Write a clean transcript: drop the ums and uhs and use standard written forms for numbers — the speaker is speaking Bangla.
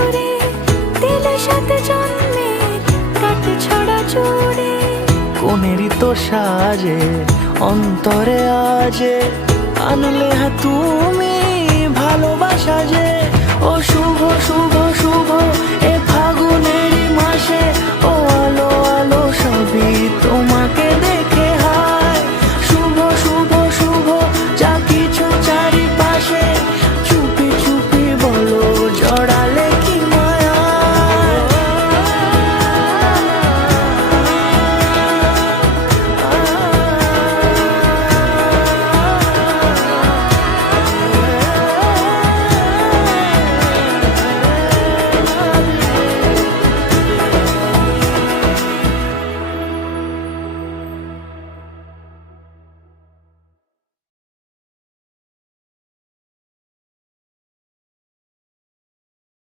সুরে দিলে সাথে জন্মে কাট ছড়া জুড়ে। কোনেরই তো সাজে অন্তরে আজে আনলে হ্যাঁ তুমি ভালোবাসা যে। ও শুভ শুভ শুভ